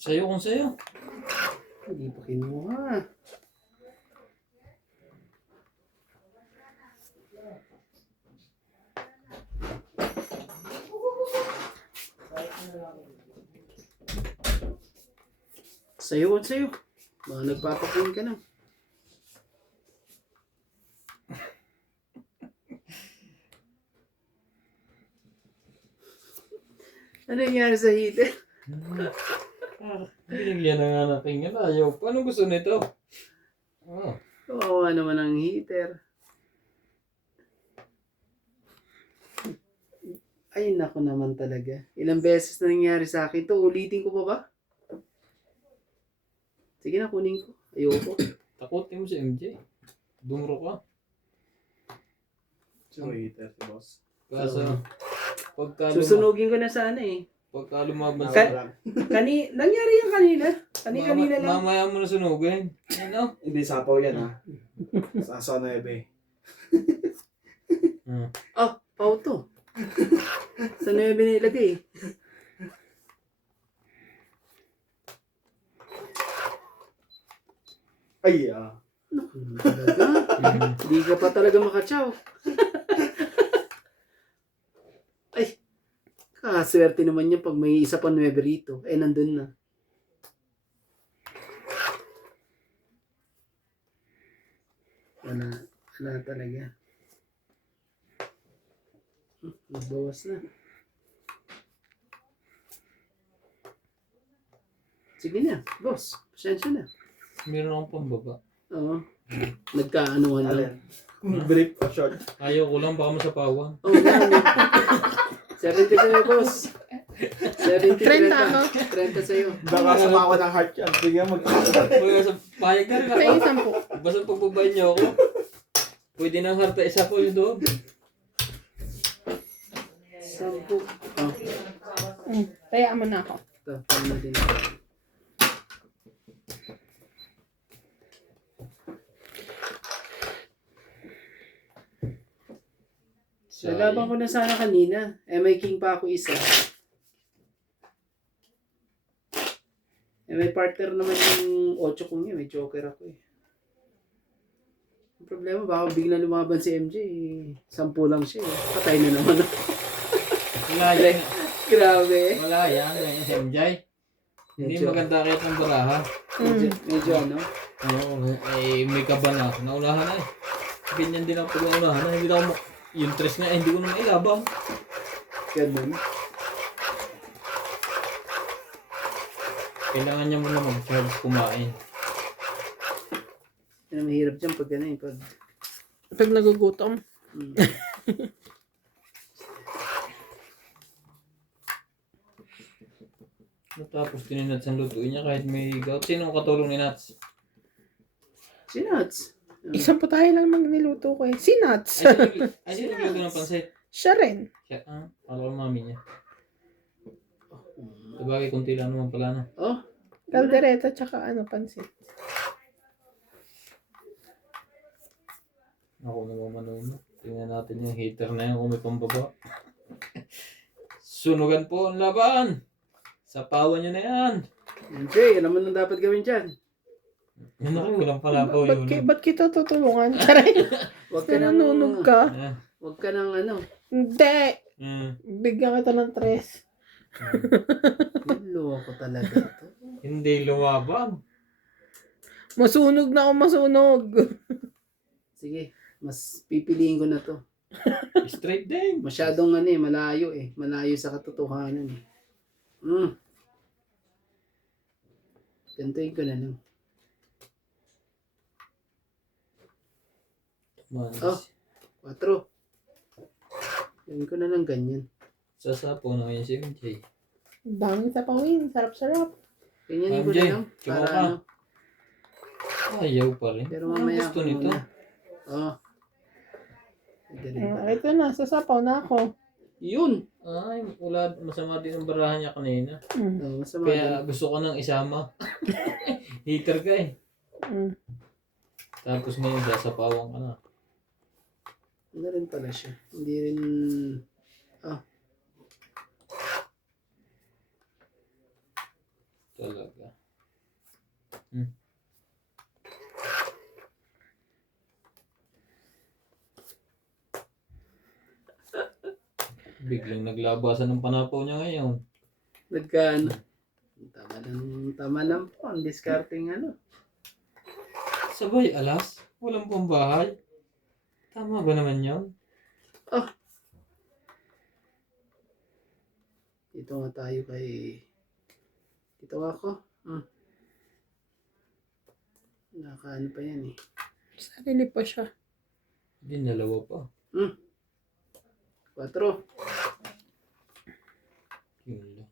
Sa'yo kung sa'yo. Hindi pa kinuha. Sa'yo at sa'yo. Baka nagpapakuin ka na. Ano nangyari sa heater? Binigyan na nga natin yan. Ayaw. Paano gusto nito? Oh. Kawawa naman ang heater. Ay, nako naman talaga. Ilang beses na nangyari sa akin to. Ulitin ko pa ba? Sige na, kunin ko. Ayoko. Takutin mo si MJ. Dumuro ka. So, heater si boss. Kaso, pagka, Susunugin ko na sana eh. pagka lumaban Ka- sa... Nangyari yan kanina. Kanina lang. Mamaya mo na sunugin. Ano? Hindi sapaw yan ha. Sa 9. Oh, pau to. Sa 9 nilagay. Ay, Naku naman talaga. Hindi ka pa talaga makatsaw. Ay, kaswerte naman yan pag may isa pa 9 rito. Eh, nandun na. Wala talaga. Nagbawas na. Sige na, boss. Pasensya na. Meron akong pambaba. Oo. Nagkaanuhan lang. alin. Brief o short. Ayaw ko lang, baka masapawan. Oo nga. 70 sa'yo, boss. 70, 30 ako. 30 sa'yo. Baka sumawa ng heart yan. Bigyan mag... Pwede sa payag ka rin May ako. 10. Basta pagbabayin niyo ako. Pwede nang harta isa po yung doon. 10. Oh, Kaya mo na ako. ito. Tama na din. Nalaban ko na sana kanina. Eh, may king pa ako isa. Eh, may partner naman yung 8 kong yun. May joker ako eh. Ang problema, baka bigla lumaban si MJ. 10 lang siya eh. Patay na naman. Wala yan. Grabe. Wala yan. Ganyan si MJ. Hindi Medyo- maganda kahit ng baraha. Medyo ano. Oo. Eh, may kaba na. Naunahan na eh. Ganyan din ang pag-unahan na. Hindi na ako yung tres na hindi ko na mailabang. Ganun. Kailangan niya muna mag-charge kumain. Yan ang mahirap dyan pag ano eh. Pag, Pag nagugutom. mm. Tapos tininats ang lutuin niya kahit may gout. Sino ang katulong ni Nats? Si Nuts. Isang po tayo lang niluto ko eh. Si Nuts. Ay, sino nagluto ng pansit? Siya rin. Siya, alam ko mami niya. Sabagay, kunti lang naman pala na. Oh, Caldereta tsaka pansit. Ako naman manuna. Tingnan natin yung heater na yun kung may pambaba. Sunugan po ang laban! Sapawan nyo na yan! Jay, alam mo nang dapat gawin dyan. Yun ako, walang pala po yun. Ba't kita tutulungan? Charay. Huwag ka nang, Nanunog ka. huwag ka nang Hindi. Bigyan kita ng 3. loko talaga to. Hindi lumaban. Masunog na ako masunog. Sige, mas pipiliin ko na to. Straight din. Masyadong malayo eh. Malayo sa katotohanan eh. Gantuin ko na lang. Oh. 4. Gawin ko na lang ganyan. Sasapo na yun si MJ. Dami sa pawin. Sarap-sarap. Ganyanin ko MJ, na lang. tsaka Para ka. Ayaw pa rin. Pero Ano mamaya gusto ako nito? muna. Oh. Ito rin pala. Ito na. Sasapaw na ako. Yun! Ay, wala. Masama din ang barahan niya kanina. Oh, masama Kaya din. gusto ko nang isama. Heater ka eh. Tapos ngayon, sasapawan ka na. Ano rin pala siya. Hindi rin... Talaga. Biglang naglabasan ng panapaw niya ngayon. Nagkaano. Tama lang po. Ang discarding Sabay, alas? Walang pambahay? Tama ba naman yun? Dito nga tayo kay... Dito nga ako. Nakaano pa yan eh. Sarili pa siya. Hindi, dalawa pa. 4. Yun lang.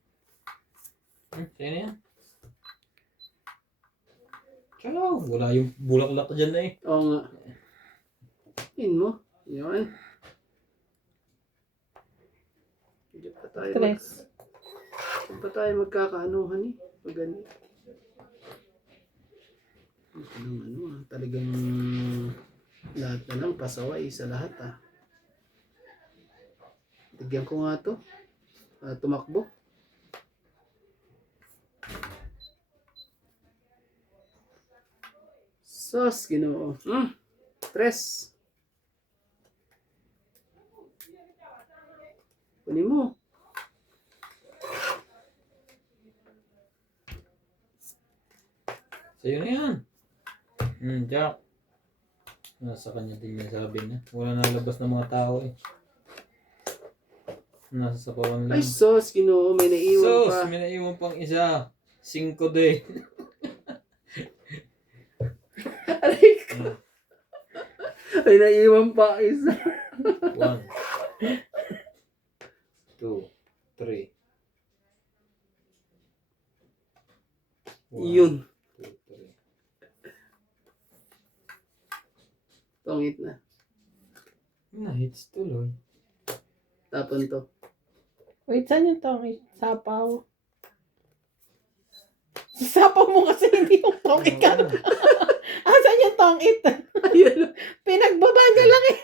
Sa'yo na yan. Tsaka, wala yung bulaklak dyan na eh. Oo nga. Yun mo. Yun. Hindi pa tayo 3. Hindi pa tayo magkakaanuhan eh. Pag ganito. Talagang lahat na lang pasaway sa lahat Tigyan ko nga to. Tumakbo. Sos, Ginoo. 3. Kunin mo. Sa'yo na yan. Jack. Nasa kanya din yan sabi niya. Wala nalabas ng mga tao eh. Nasa sapawan lang. Ay, sos, Ginoo. May naiwan Sus, pa. may naiwan pang isa. 5 din. Aray ko. May naiwan pa isa. 1, 2, 3. Yun. 2, 3. Tongit na. Na-hits tuloy. Tapon to. Wait, saan yung tongit? Sapaw. Sapaw mo kasi hindi yung tongit ka. Saan yung tongit? Ayun. Pinagbaba niya lang eh.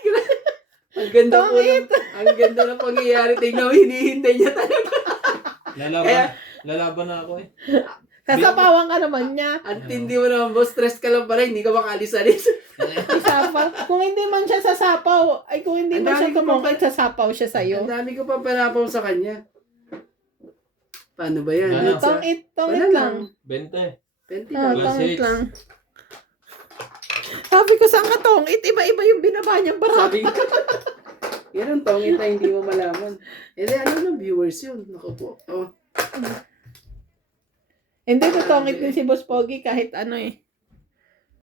Ang ganda po ang ganda ng pangyayari. Tingnan mo, hinihintay niya talaga. Lalaban na ako eh. Sasapawan ka naman niya. At hindi mo naman, boss, stress ka lang pala, hindi ka makaalis-alis. Isapaw. Kung hindi man siya sasapaw, ay kung hindi Ang man siya dami ko tumungkit, sasapaw siya sa'yo. Ang dami ko pa panapaw sa kanya. Paano ba yan? Ano? Tongit Wala lang. 20. 20 Ah, lang. Plus tongit hits. lang. Sabi ko saan ka tongit, iba-iba yung binaba niyang Sabi barata. ko, yan ang tongit na hindi mo malaman. Eh, ano ng viewers yun? Naku po. Oh. Hindi ko tongit din si Boss Pogi kahit ano eh.